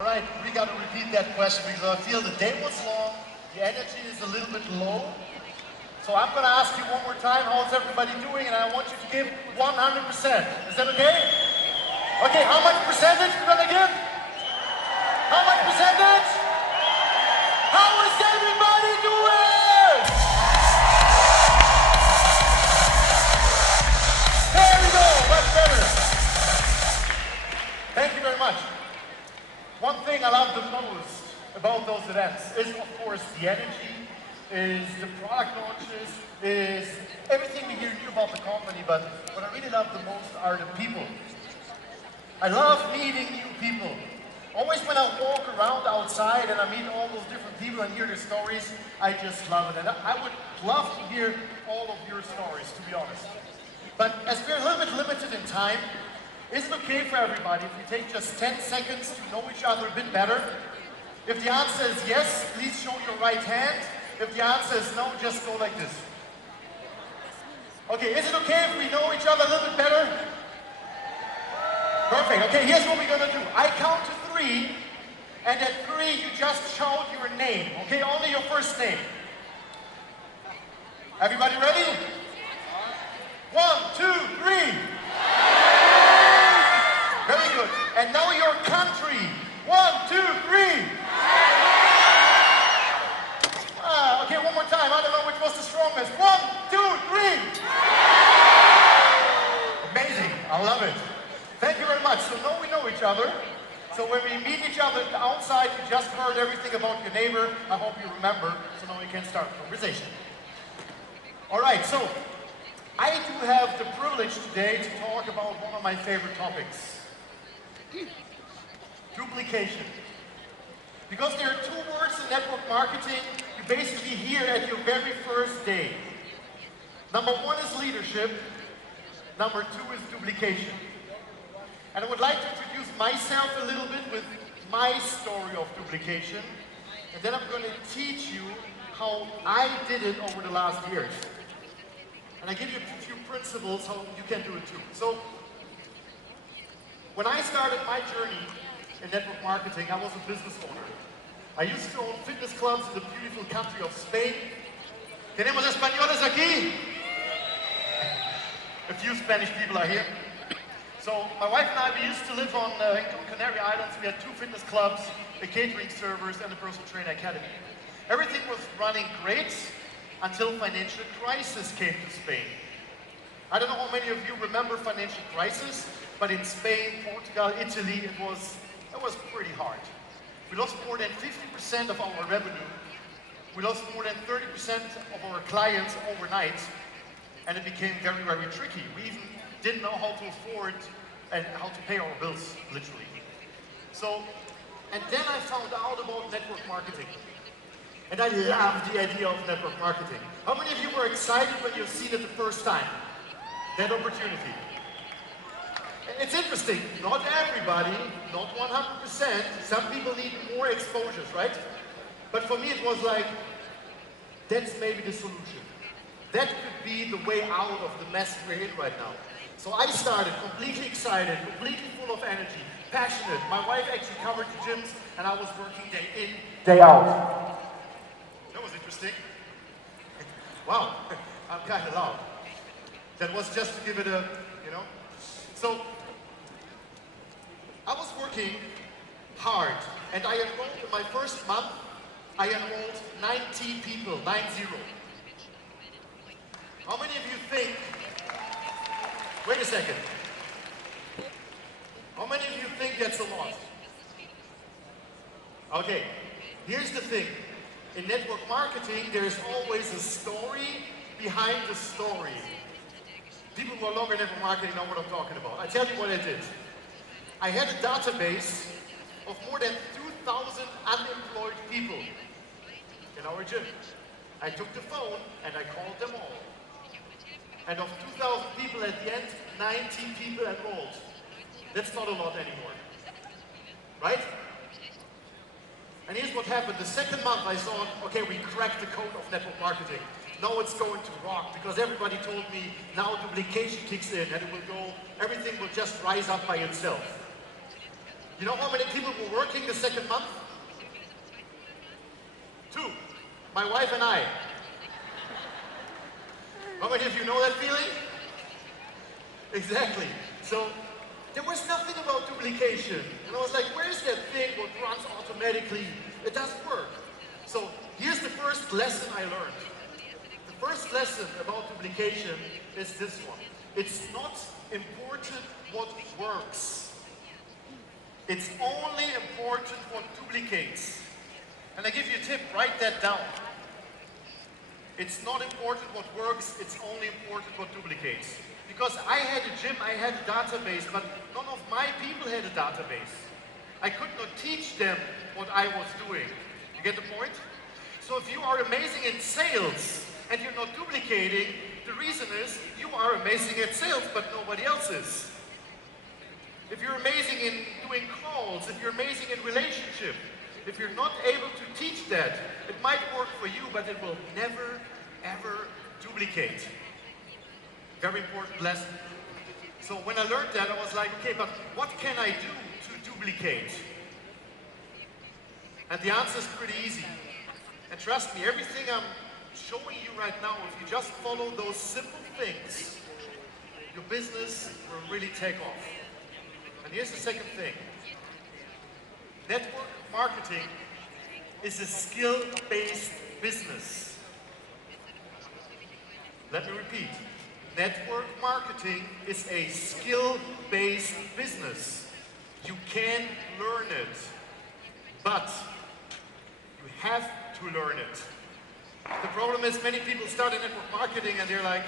All right, we got to repeat that question because I feel the day was long, the energy is a little bit low. So I'm going to ask you one more time, how's everybody doing? And I want you to give 100%. Is that okay? Okay, how much percentage we're going to give? How much percentage? How is everybody doing? There we go, much better. Thank you very much. One thing I love the most about those events is, of course, the energy, is the product launches, is everything we hear new about the company, but what I really love the most are the people. I love meeting new people. Always when I walk around outside and I meet all those different people and hear their stories, I just love it. And I would love to hear all of your stories, to be honest. But as we're a little bit limited in time, is it okay for everybody if we take just 10 seconds to know each other a bit better? If the answer is yes, please show your right hand. If the answer is no, just go like this. Okay, is it okay if we know each other a little bit better? Perfect. Okay, here's what we're gonna do. I count to 3, and at 3 you just shout your name. Okay, only your first name. Everybody ready? 1, 2, 3. Very good. And now your country. 1, 2, 3. Okay, one more time. I don't know which was the strongest. 1, 2, 3. Amazing. I love it. Thank you very much. So now we know each other. So when we meet each other outside, you just heard everything about your neighbor. I hope you remember. So now we can start the conversation. All right, so I do have the privilege today to talk about one of my favorite topics. Duplication. Because there are 2 words in network marketing you basically hear at your very first day. Number 1 is leadership. Number 2 is duplication. And I would like to introduce myself a little bit with my story of duplication. And then I'm going to teach you how I did it over the last years. And I give you a few principles how you can do it too. So, when I started my journey in network marketing, I was a business owner. I used to own fitness clubs in the beautiful country of Spain. ¿Tenemos españoles aquí? A few Spanish people are here. So my wife and I, we used to live on Canary Islands. We had 2 fitness clubs, a catering service, and a personal trainer academy. Everything was running great until financial crisis came to Spain. I don't know how many of you remember financial crisis, but in Spain, Portugal, Italy, it was pretty hard. We lost more than 50% of our revenue. We lost more than 30% of our clients overnight, and it became very, very tricky. We even didn't know how to afford and how to pay our bills, literally. So, and then I found out about network marketing. And I loved the idea of network marketing. How many of you were excited when you've seen it the first time? That opportunity. It's interesting, not everybody, not 100%, some people need more exposures, right? But for me it was like, that's maybe the solution. That could be the way out of the mess we're in right now. So I started completely excited, completely full of energy, passionate. My wife actually covered the gyms and I was working day in, day out. That was interesting. Wow, I'm kind of loud. That was just to give it a, you know. So, I was working hard, and I enrolled, in my first month, I enrolled 90 people, 90. How many of you think, wait a second, how many of you think that's a lot? Okay, here's the thing. In network marketing, there's always a story behind the story. People who are longer in network marketing know what I'm talking about. I tell you what I did. I had a database of more than 2,000 unemployed people in our gym. I took the phone and I called them all. And of 2,000 people at the end, 90 people enrolled. That's not a lot anymore. Right? And here's what happened. The second month I saw, okay, we cracked the code of network marketing. Now it's going to rock, because everybody told me now duplication kicks in and it will go, everything will just rise up by itself. You know how many people were working the second month? 2. My wife and I. How many of you know that feeling? Exactly. So there was nothing about duplication. And I was like, where's that thing what runs automatically? It doesn't work. So here's the first lesson I learned. The first lesson about duplication is this one. It's not important what works. It's only important what duplicates. And I give you a tip, write that down. It's not important what works, it's only important what duplicates. Because I had a gym, I had a database, but none of my people had a database. I could not teach them what I was doing. You get the point? So if you are amazing in sales and you're not duplicating, the reason is you are amazing at sales, but nobody else is. If you're amazing in doing calls, if you're amazing in relationship, if you're not able to teach that, it might work for you, but it will never, ever duplicate. Very important lesson. So when I learned that, I was like, okay, but what can I do to duplicate? And the answer is pretty easy. And trust me, everything I'm showing you right now, if you just follow those simple things, your business will really take off. And here's the second thing. Network marketing is a skill-based business. Let me repeat. Network marketing is a skill-based business. You can learn it, but you have to learn it. The problem is many people start in network marketing and they're like,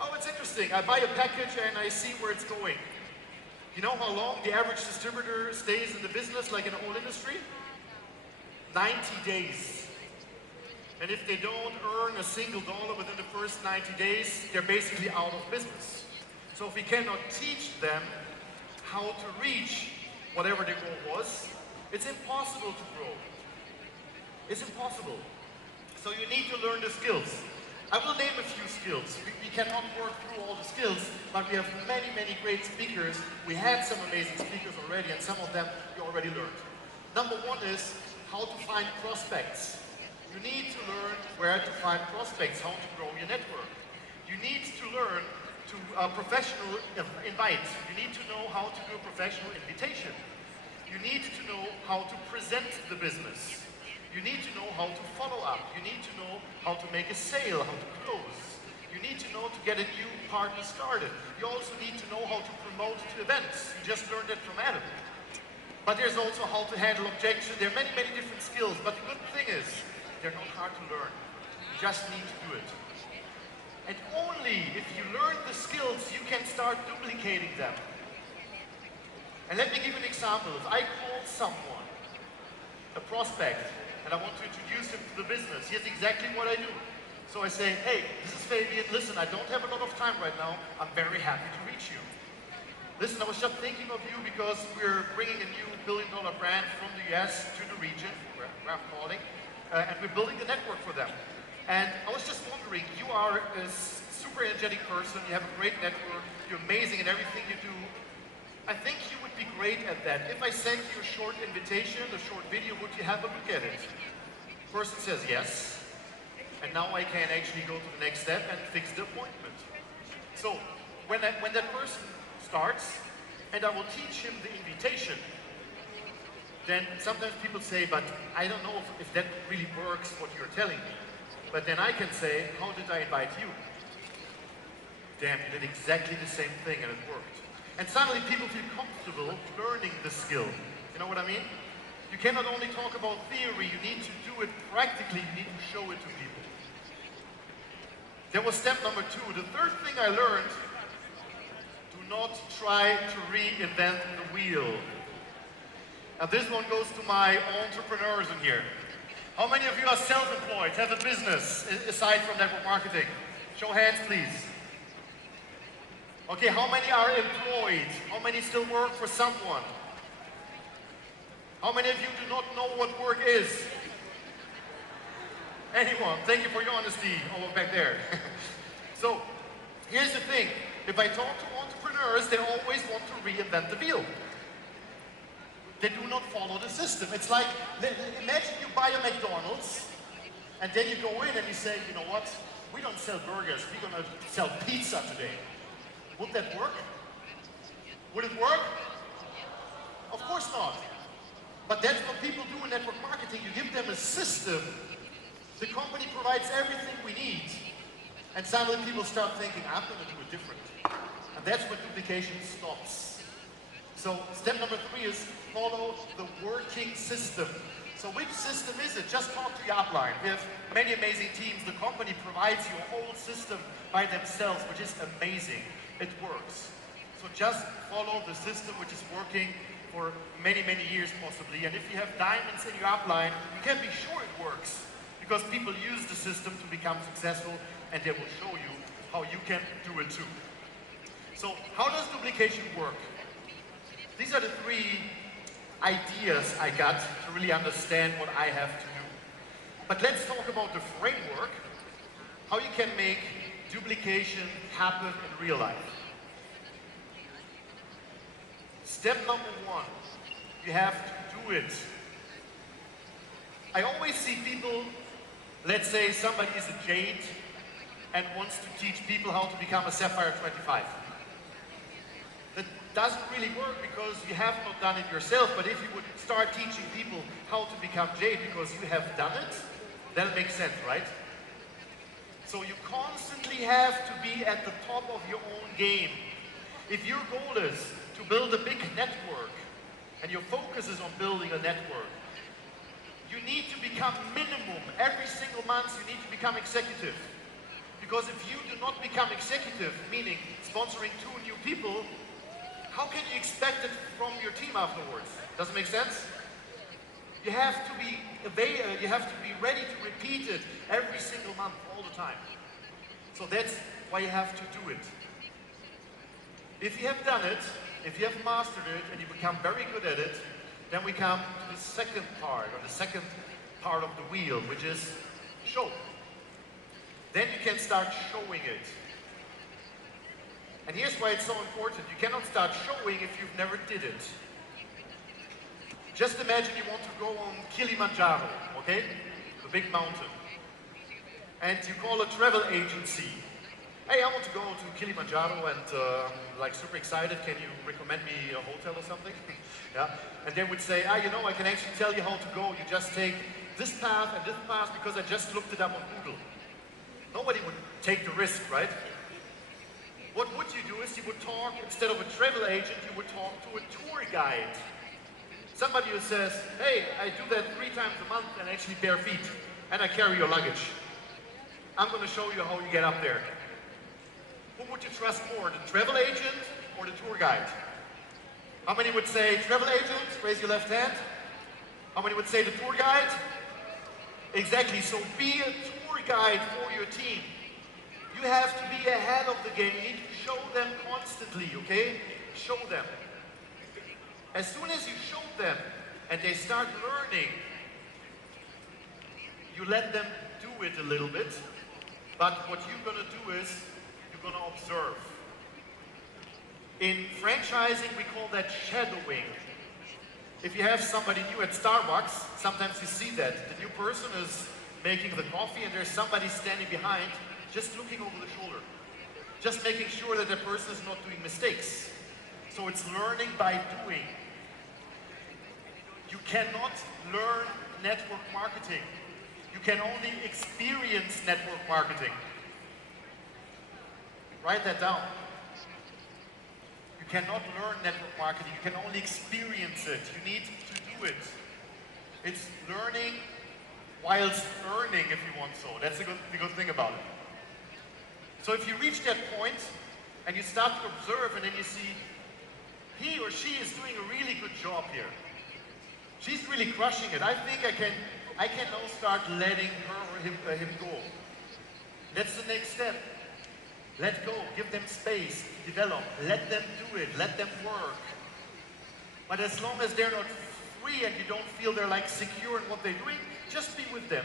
oh, it's interesting. I buy a package and I see where it's going. You know how long the average distributor stays in the business, like in the whole industry? 90 days. And if they don't earn a single dollar within the first 90 days, they're basically out of business. So if we cannot teach them how to reach whatever their goal was, it's impossible to grow. It's impossible. So you need to learn the skills. I will name a few skills. We cannot work through all the skills, but we have many, many great speakers. We had some amazing speakers already, and some of them you already learned. Number one is how to find prospects. You need to learn where to find prospects, how to grow your network. You need to learn to professional invite. You need to know how to do a professional invitation. You need to know how to present the business. You need to know how to follow up. You need to know how to make a sale, how to close. You need to know to get a new partner started. You also need to know how to promote to events. You just learned that from Adam. But there's also how to handle objection. There are many, many different skills. But the good thing is, they're not hard to learn. You just need to do it. And only if you learn the skills, you can start duplicating them. And let me give you an example. If I call someone, a prospect, and I want to introduce him to the business, here's exactly what I do. So I say, hey, this is Fabian. Listen, I don't have a lot of time right now. I'm very happy to reach you. Listen, I was just thinking of you because we're bringing a new billion-dollar brand from the US to the region, where I'm calling, and we're building a network for them. And I was just wondering, you are a super energetic person, you have a great network, you're amazing in everything you do. I think you would be great at that. If I sent you a short invitation, a short video, would you have a look at it? The person says yes, and now I can actually go to the next step and fix the appointment. So when that person starts, and I will teach him the invitation, then sometimes people say, but I don't know if that really works, what you're telling me. But then I can say, how did I invite you? Damn, you did exactly the same thing and it worked. And suddenly people feel comfortable learning the skill. You know what I mean? You cannot only talk about theory, you need to do it practically, you need to show it to people. That was step number 2. The third thing I learned, do not try to reinvent the wheel. Now this one goes to my entrepreneurs in here. How many of you are self-employed, have a business aside from network marketing? Show hands, please. Okay, how many are employed? How many still work for someone? How many of you do not know what work is? Anyone? Thank you for your honesty. Over back there. So, here's the thing. If I talk to entrepreneurs, they always want to reinvent the wheel. they do not follow the system. It's like, imagine you buy a McDonald's, and then you go in and you say, you know what, we don't sell burgers, we're gonna sell pizza today. Would that work? Would it work? Of course not. But that's what people do in network marketing. You give them a system, the company provides everything we need, and suddenly people start thinking, I'm gonna do it different. And that's when duplication stops. So step number 3 is follow the working system. So which system is it? Just talk to your upline. We have many amazing teams. The company provides you a whole system by themselves, which is amazing. It works. So just follow the system which is working for many, many years possibly. And if you have diamonds in your upline, you can be sure it works because people use the system to become successful and they will show you how you can do it too. So how does duplication work? These are the 3 ideas I got to really understand what I have to do. But let's talk about the framework, how you can make duplication happen in real life. Step number 1, you have to do it. I always see people, let's say somebody is a jade and wants to teach people how to become a Sapphire 25. That doesn't really work because you have not done it yourself, but if you would start teaching people how to become jade because you have done it, then it makes sense, right? So you constantly have to be at the top of your own game. If your goal is to build a big network, and your focus is on building a network, you need to become minimum, every single month you need to become executive. Because if you do not become executive, meaning sponsoring 2 new people, how can you expect it from your team afterwards? Does it make sense? You have to be ready to repeat it every single month, all the time. So that's why you have to do it. If you have done it, if you have mastered it, and you become very good at it, then we come to the second part, or the second part of the wheel, which is show. Then you can start showing it. And here's why it's so important. You cannot start showing if you've never did it. Just imagine you want to go on Kilimanjaro, okay? The big mountain. And you call a travel agency. Hey, I want to go to Kilimanjaro and I'm like super excited. Can you recommend me a hotel or something? Yeah. And they would say, you know, I can actually tell you how to go. You just take this path and this path because I just looked it up on Google. Nobody would take the risk, right? What would you do is you would talk, instead of a travel agent, you would talk to a tour guide. Somebody who says, hey, I do that 3 times a month and actually bare feet, and I carry your luggage. I'm going to show you how you get up there. Who would you trust more, the travel agent or the tour guide? How many would say travel agent? Raise your left hand. How many would say the tour guide? Exactly, so be a tour guide for your team. You have to be ahead of the game. You need to show them constantly, okay? Show them. As soon as you show them and they start learning, you let them do it a little bit. But what you're going to do is you're going to observe. In franchising, we call that shadowing. If you have somebody new at Starbucks, sometimes you see that. The new person is making the coffee and there's somebody standing behind, just looking over the shoulder. Just making sure that the person is not doing mistakes. So it's learning by doing. You cannot learn network marketing. You can only experience network marketing. Write that down. You cannot learn network marketing. You can only experience it. You need to do it. It's learning whilst earning, if you want so. That's the good thing about it. So if you reach that point and you start to observe and then you see he or she is doing a really good job here. She's really crushing it. I think I can now start letting her or him go. That's the next step. Let go, give them space, develop, let them do it, let them work. But as long as they're not free and you don't feel they're like secure in what they're doing, just be with them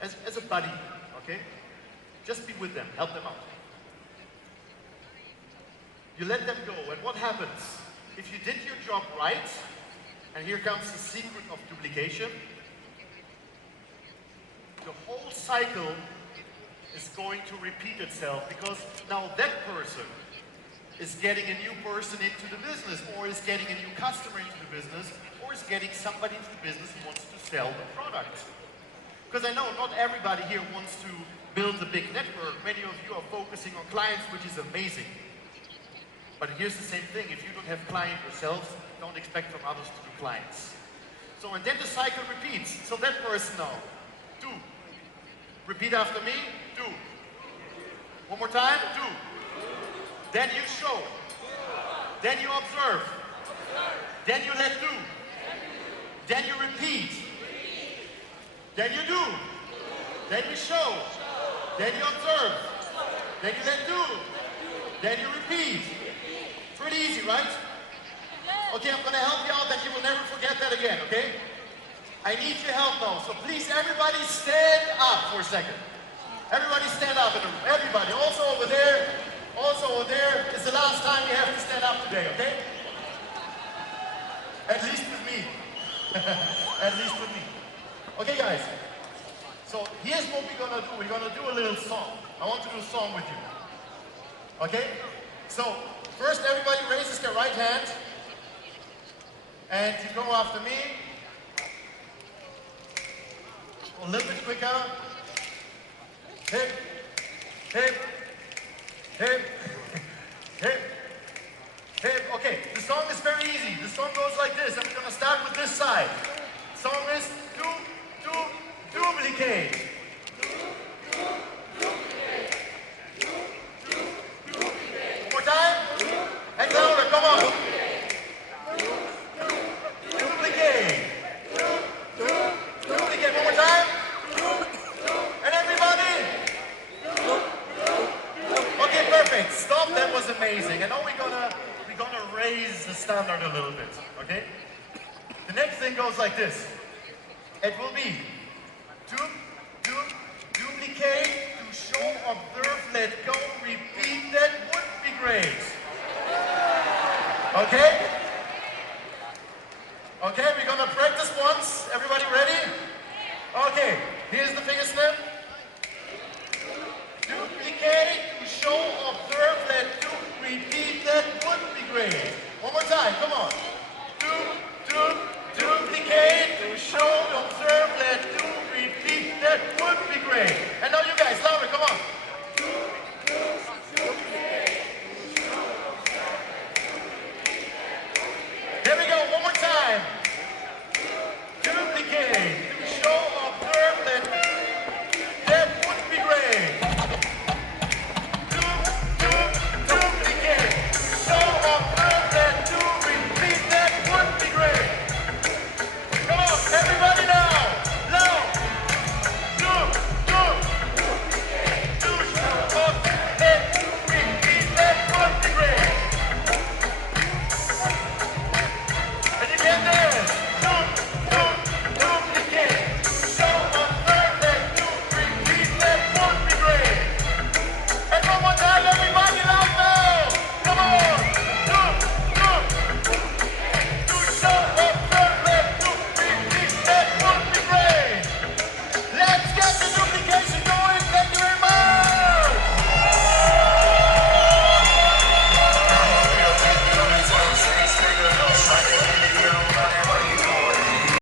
as a buddy, okay? Just be with them, help them out. You let them go, and what happens? If you did your job right, And here comes the secret of duplication. The whole cycle is going to repeat itself because now that person is getting a new person into the business, or is getting a new customer into the business, or is getting somebody into the business who wants to sell the product. Because I know not everybody here wants to build a big network. Many of you are focusing on clients, which is amazing. But here's the same thing. If you don't have clients yourselves, don't expect from others to do clients. So, and then the cycle repeats. So that person now, do. Repeat after me, do. One more time, do. Then you show. Then you observe. Then you let do. Then you repeat. Then you do. Then you show. Then you observe. Then you let do. Then you repeat. Pretty easy, right? Okay, I'm going to help you out that you will never forget that again, okay? I need your help now, so please everybody stand up for a second. Everybody stand up in the room. Everybody, also over there. Also over there. It's the last time you have to stand up today, okay? At least with me. At least with me. Okay, guys. So here's what we're gonna do. We're gonna do a little song. I want to do a song with you. Okay? So first, everybody raises their right hand, and you go after me. A little bit quicker. Hip, hip, hip, hip, hip. Okay, the song is very easy. The song goes like this, and we're gonna start with this side. The song is duplicate. One more time. And louder, come on. Duplicate. Duplicate. One more time. And everybody. Okay, perfect. Stop. That was amazing. And now we're gonna raise the standard a little bit. Okay. The next thing goes like this. It will be duplicate, to show, observe, let go, repeat. That would be great. Okay? Okay, we're gonna practice.